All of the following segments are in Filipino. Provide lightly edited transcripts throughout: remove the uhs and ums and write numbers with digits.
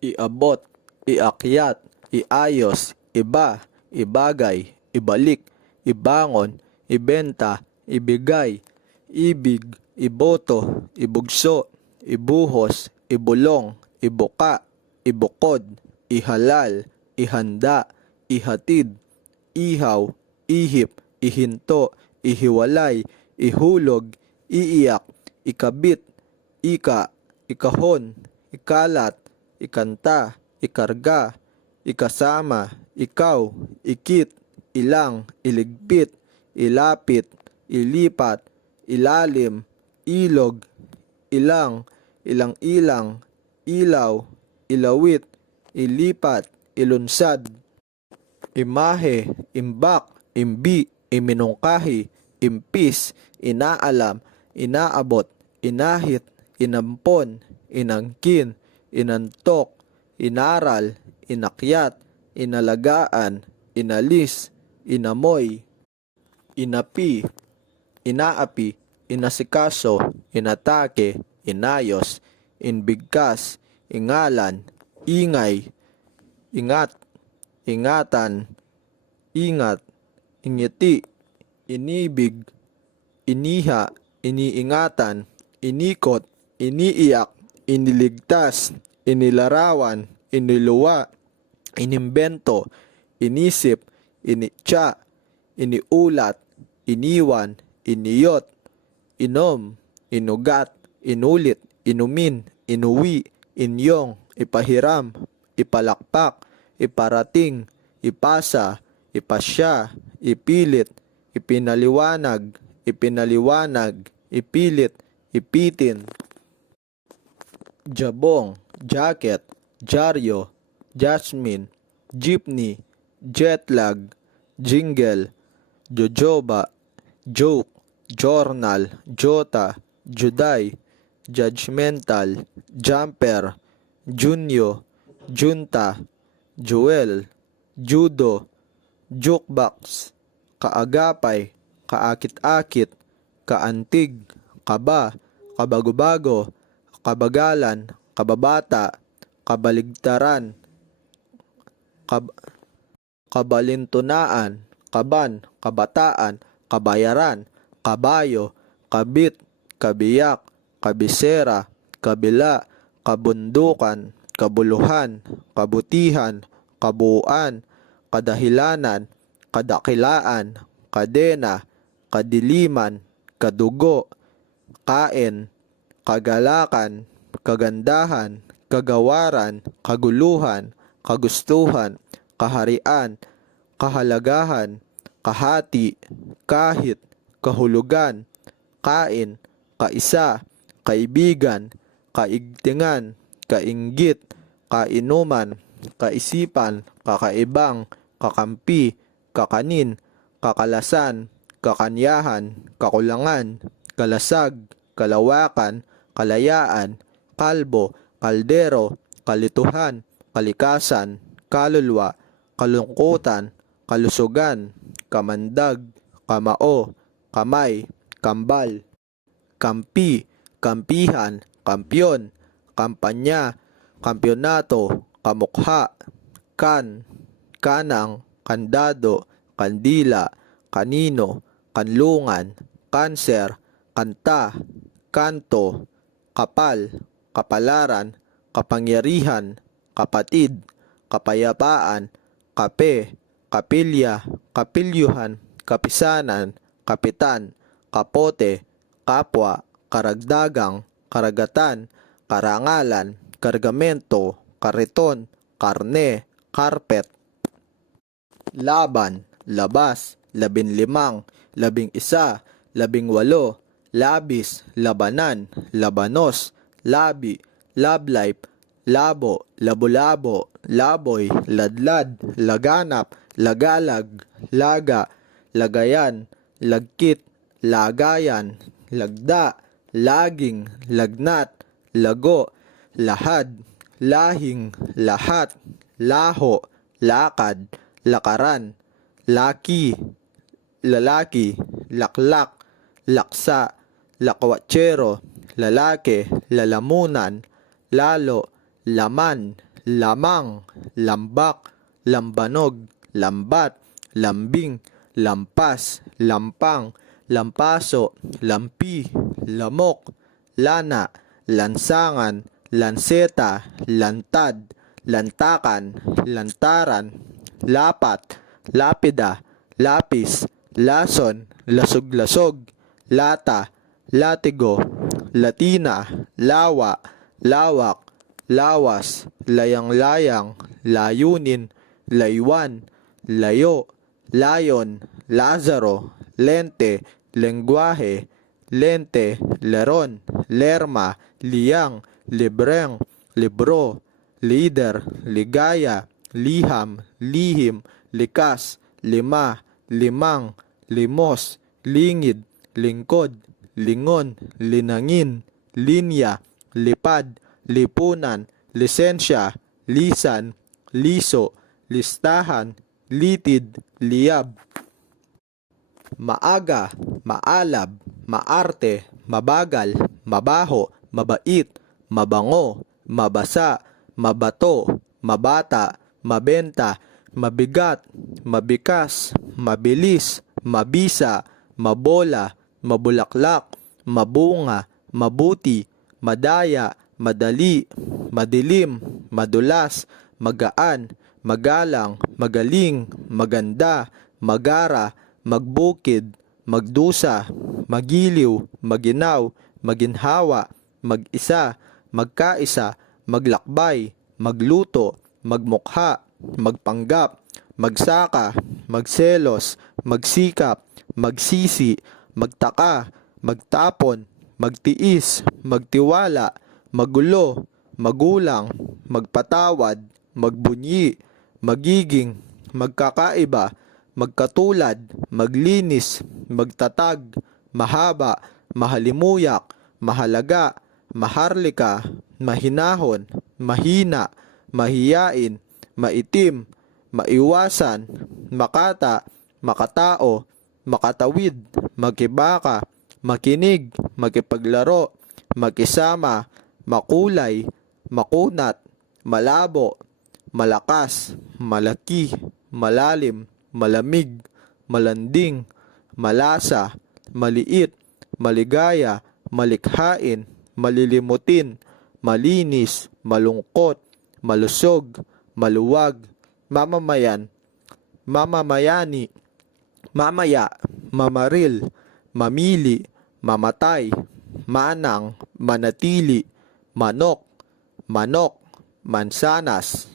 iabot, iakyat, iayos, iba, ibagay, ibalik, ibangon, ibenta, ibigay, ibig, iboto, ibugso, ibuhos, ibulong, ibuka, ibukod, ihalal, ihanda, ihatid, ihaw, ihip, ihinto, ihiwalay, ihulog, iiyak, ikabit, ika, ikahon, ikalat, ikanta, ikarga, ikasama, ikaw, ikit, ilang, iligpit, ilapit, ilipat, ilalim, ilog, ilang, ilang-ilang, ilaw, ilawit, ilipat, ilunsad, imahe, imbak, imbi, iminungkahi, impis, inaalam, inaabot, inahit, inampon, inangkin, inantok, inaral, inakyat, inalagaan, inalis, inamoy, inapi, inaapi, inasikaso, inatake, inayos, inbigkas, ingalan, ingay, ingat, ingatan, ingat, ingiti, inibig, iniha, iniingatan, inikot, iniiyak, iniligtas, inilarawan, iniluwa, inimbento, inisip, initsa, iniulat, iniwan, iniyot, inom, inugat, inulit, inumin, inuwi, inyong, ipahiram, ipalakpak, iparating, ipasa, ipasya, ipilit, ipinaliwanag, ipinaliwanag, ipilit, ipitin, jabong, jacket, dyaryo, jasmine, jeepney, jetlag, jingle, jojoba, joke, journal, jota, juday, judgmental, jumper, junyo, junta, jewel, judo, jukebox, kaagapay, kaakit-akit, kaantig, kaba, kabago-bago, kabagalan, kababata, kabaligtaran, kabalintunaan, kaban, kabataan, kabayaran, kabayo, kabit, kabiyak, kabisera, kabila, kabundukan, kabuluhan, kabutihan, kabuuan, kadahilanan, kadakilaan, kadena, kadiliman, kadugo, kain, kagalakan, kagandahan, kagawaran, kaguluhan, kagustuhan, kaharian, kahalagahan, kahati, kahit, kahulugan, kain, kaisa, kaibigan, kaigtingan, kainggit, kainuman, kaisipan, kakaibang, kakampi, kakanin, kakalasan, kakanyahan, kakulangan, kalasag, kalawakan, kalayaan, kalbo, kaldero, kalituhan, kalikasan, kaluluwa, kalungkutan, kalusugan, kamandag, kamao, kamay, kambal, kampi, kampihan, kampyon, kampanya, kampyonato, kamukha, kanang, kandado, kandila, kanino, kanlungan, kanser, kanta, kanto, kapal, kapalaran, kapangyarihan, kapatid, kapayapaan, kape, kapilya, kapilyuhan, kapisanan, kapitan, kapote, kapwa, karagdagang, karagatan, karangalan, kargamento, kariton, karne, karpet, laban, labas, 15, 11, 18, labis, labanan, labanos, labi, love life, labo, labo-labo, laboy, ladlad, laganap, lagalag, laga, lagayan, lagkit, lagayan, lagda, laging, lagnat, lago, lahad, lahing, lahat, laho, lakad, lakaran, laki, lalaki, laklak, laksa, lakwatsero, lalaki, lalamunan, lalo, laman, lamang, lambak, lambanog, lambat, lambing, lampas, lampang, lampaso, lampi, lamok, lana, lansangan, lanseta, lantad, lantakan, lantaran, lapat, lapida, lapis, lason, lasog-lasog, lata, latigo, latina, lawa, lawak, lawas, layang-layang, layunin, laywan, layo, layon, lazaro, lente, lengguwahe, lente, leron, lerma, liyang, libreng, libro, lider, ligaya, liham, lihim, likas, lima, limang, limos, lingid, lingkod, lingon, linangin, linya, lipad, lipunan, lisensya, lisan, liso, listahan, litid, liyab. Maaga, maalab, maarte, mabagal, mabaho, mabait, mabango, mabasa, mabato, mabata, mabenta, mabigat, mabikas, mabilis, mabisa, mabola, mabulaklak, mabunga, mabuti, madaya, madali, madilim, madulas, magaan, magalang, magaling, maganda, magara, magbukid, magdusa, magiliw, maginaw, maginhawa, mag-isa, magkaisa, maglakbay, magluto, magmukha, magpanggap, magsaka, magselos, magsikap, magsisi, magtaka, magtapon, magtiis, magtiwala, magulo, magulang, magpatawad, magbunyi, magiging, magkakaiba, magkatulad, maglinis, magtatag, mahaba, mahalimuyak, mahalaga, maharlika, mahinahon, mahina, mahiyain, maitim, maiwasan, makata, makatao, makatawid, makibaka, makinig, makipaglaro, makisama, makulay, makunat, malabo, malakas, malaki, malalim, malamig, malanding, malasa, maliit, maligaya, malikhain, malilimutin, malinis, malungkot, malusog, maluwag, mamamayan, mamamayani, mamaya, mamaril, mamili, mamatay, manang, manatili, manok, manok, mansanas.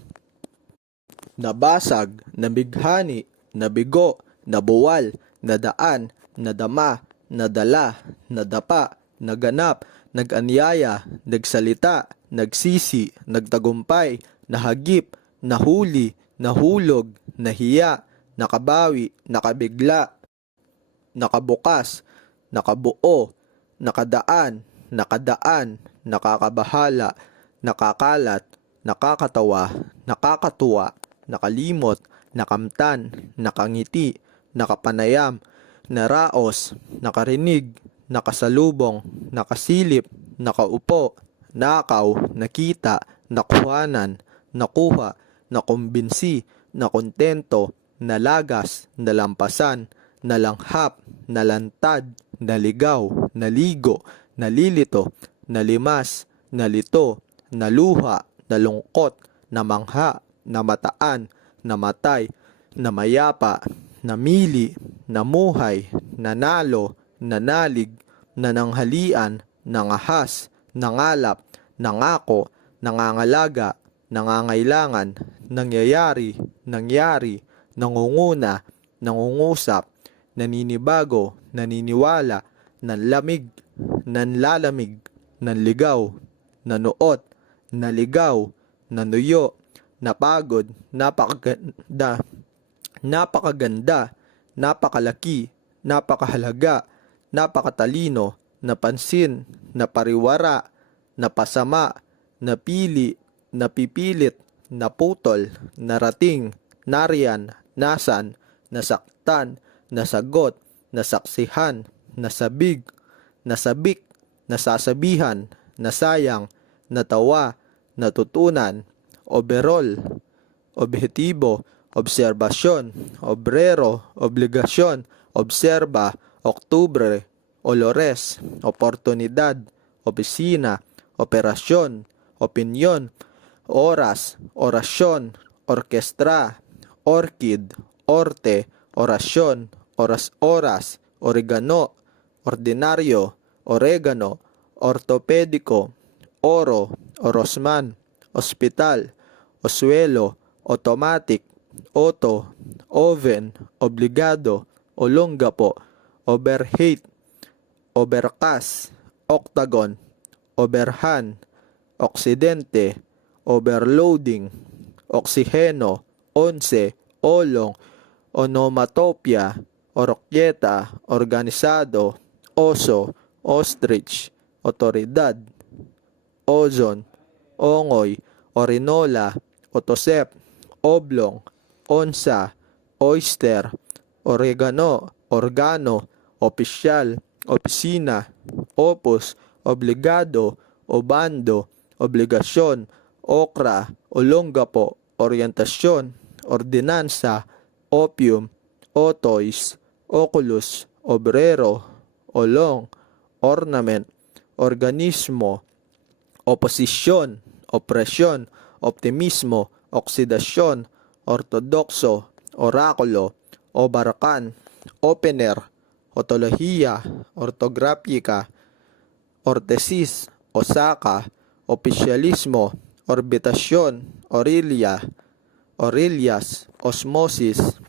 Nabasag, nabighani, nabigo, nabuwal, nadaan, nadama, nadala, nadapa, naganap, naganyaya, nagsalita, nagsisi, nagtagumpay, nahagip, nahuli, nahulog, nahiya, nakabawi, nakabigla, nakabukas, nakabuo, nakadaan, nakadaan, nakakabahala, nakakalat, nakakatawa, nakakatuwa, nakalimot, nakamtan, nakangiti, nakapanayam, naraos, nakarinig, nakasalubong, nakasilip, nakaupo, nakaw, nakita, nakuhanan, nakuha, nakumbinsi, nakontento, nalagas, nalampasan, nalanghap, nalantad, naligaw, naligo, nalilito, nalimas, nalito, naluha, nalungkot, namangha, namataan, namatay, namayapa, namili, namuhay, nanalo, nanalig, nananghalian, nangahas, nangalap, nangako, nangangalaga, nangangailangan, nangyayari, nangyari, nangunguna, nangungusap, naninibago, naniniwala, nanlamig, nanlalamig, nanligaw, nanuot, naligaw, nanuyo, napagod, napakaganda, napakalaki, napakahalaga, napakatalino, napansin, napariwara, napasama, napili, napipilit, naputol, narating, nariyan, nasan, nasaktan, nasagot, nasaksihan, nasabig, nasabik, nasasabihan, nasayang, natawa, natutunan, overall, objetibo, obserbasyon, obrero, obligasyon, obserba, oktubre, olores, oportunidad, opisina, operasyon, opinyon, oras, orasyon, orkestra, orchid, orte, orasyon, oras-oras, oregano, ordinaryo, oregano, ortopediko, oro, orosman, ospital, oswelo, automatic, auto, oven, obligado, olonggapo, overheight, overcast, octagon, overhand, oksidente, overloading, oksiheno, onse, olong, onomatopia, orokyeta, organisado, oso, ostrich, otoridad, ozon, ongoy, orinola, otosep, oblong, onsa, oyster, oregano, organo, opisyal, opisina, opus, obligado, obando, obligasyon, okra, olonggapo, orientasyon, ordinansa, opium, otoys, oculus, obrero, olong, ornament, organismo, oposisyon, opresyon, optimismo, oksidasyon, ortodokso, orakulo, obarakan, opener, otolohiya, ortograpika, ortesis, osaka, opisyalismo, orbitasyon, orilya, orillas, osmosis,